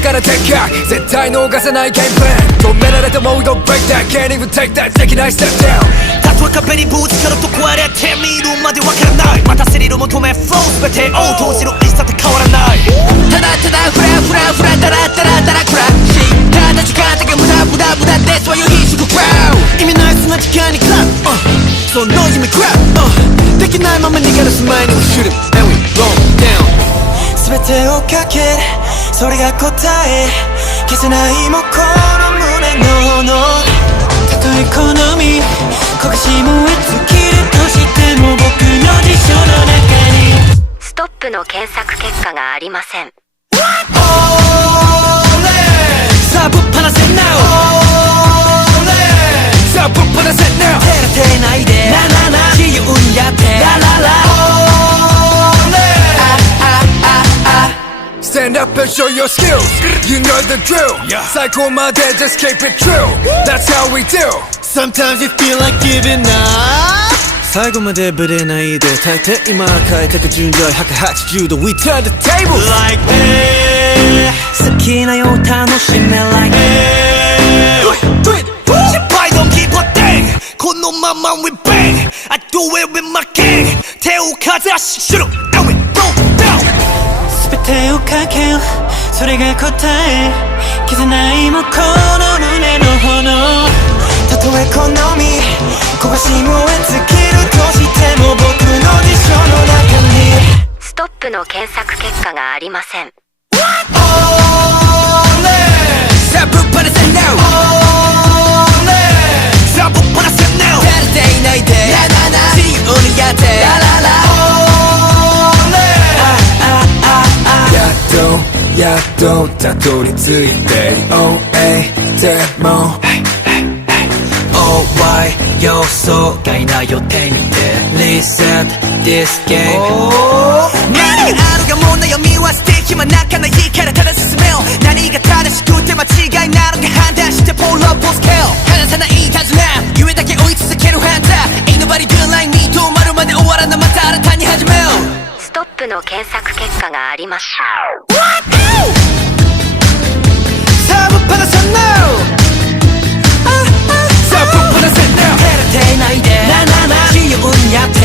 てから展開絶対逃さないゲームプラン止められたモード break that can't even take that できない step down たとえ壁にぶつかると壊れてみるまでわからないまたスリル求め flow 全てを投じる意志だって変わらないただただフラフラフラダラダラダラクラッシュただ時間だけ無駄無駄無駄でそういう必死クラウ意味ないそんな時間にクラッそのノイズにクラッできないまま逃げ出す前に shoot it and we go down 全てをかけるそれが答え消せないもこの胸の炎たとえ好み焦がし燃え尽きるとしても僕の辞書の中にストップの検索結果がありません。さあぶっ放せ now さあぶっ放せ now 照れてないでななな自由にやってラララ Stand up and show your skills You know the drill 最高まで just keep it true That's how we do Sometimes you feel like giving up 最後までブレないで大抵今変えてく順序180度 We turn the tables Like that 好きなよ楽しめ Like that Do it失敗 don't keep a thing このまま we bang I do it with my gang 手をかざし Shoot up and we go down 全てをかけるそれが答え消せないもこの胸の炎たとえ好み焦がし燃え尽きるとしても僕の辞書の中にストップの検索結果がありません。さあぶっ放せ now さあぶっ放せ now 照れていないでななな自由にやってラララやっとたどり着いて OA でも OY 予想外な予定見て Reset this game 何があるかも悩みは捨て暇なかないからただ進めよ何が正しくて間違いなのか判断して Pull up on scale 離さない手綱夢だけ追い続けるハンター Ain't nobody good like me 止まるまで終わらなまた新たに始めようストップの検索結果がありました。さあぶっ放せ now さあぶっ放せ now 照れていないでななな自由にやって